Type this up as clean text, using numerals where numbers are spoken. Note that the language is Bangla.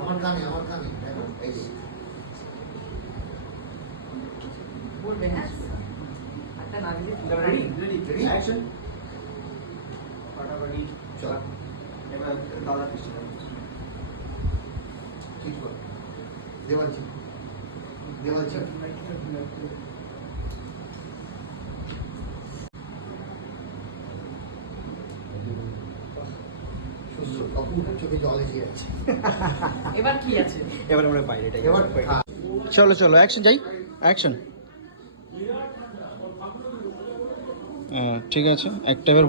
আমার কানে দেখো এই যে বলবে হ্যাঁ একটা না দিলে রেডি অ্যাকশন ফাটাফাটি চল এবার দাদা কৃষ্ণ ঠিক কর দেওয়ালছি সুন্দর অপূর্ব চোখে জল এসে যাচ্ছে এবার কি আছে এবার আমরা বাইরেটা এবার চলো চলো অ্যাকশন যাই অ্যাকশন ঠিক আছে একটা এবার